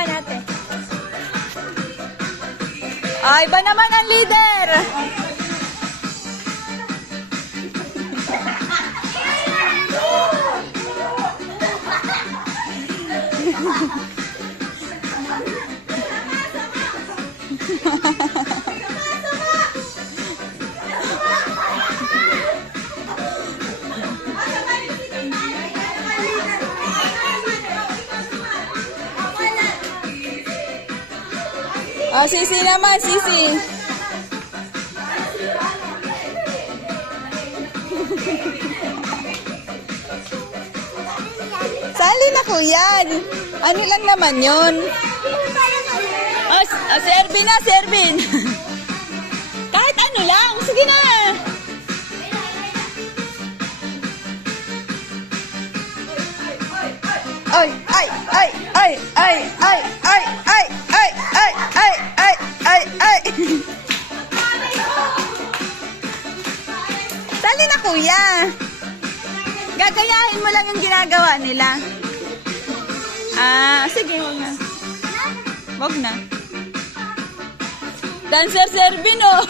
naman natin. Ay, iba naman ang leader. Oh, Sisi naman, Sisi. Sali na kuya. Ano lang naman yun? Oh, si Ervin na, si Ervin. Kahit ano lang. Sige na. Ay, ay, ay, ay, ay, ay, ay, ay, ay, ay, ay, ay, ay, ay. Sali na kuya. Gagayahin mo lang yung ginagawa nila. Ah, sige, wag na. Wag na. Dancer Servin, oh.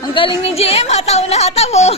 Ang galing ni GM, hataw na hataw, oh.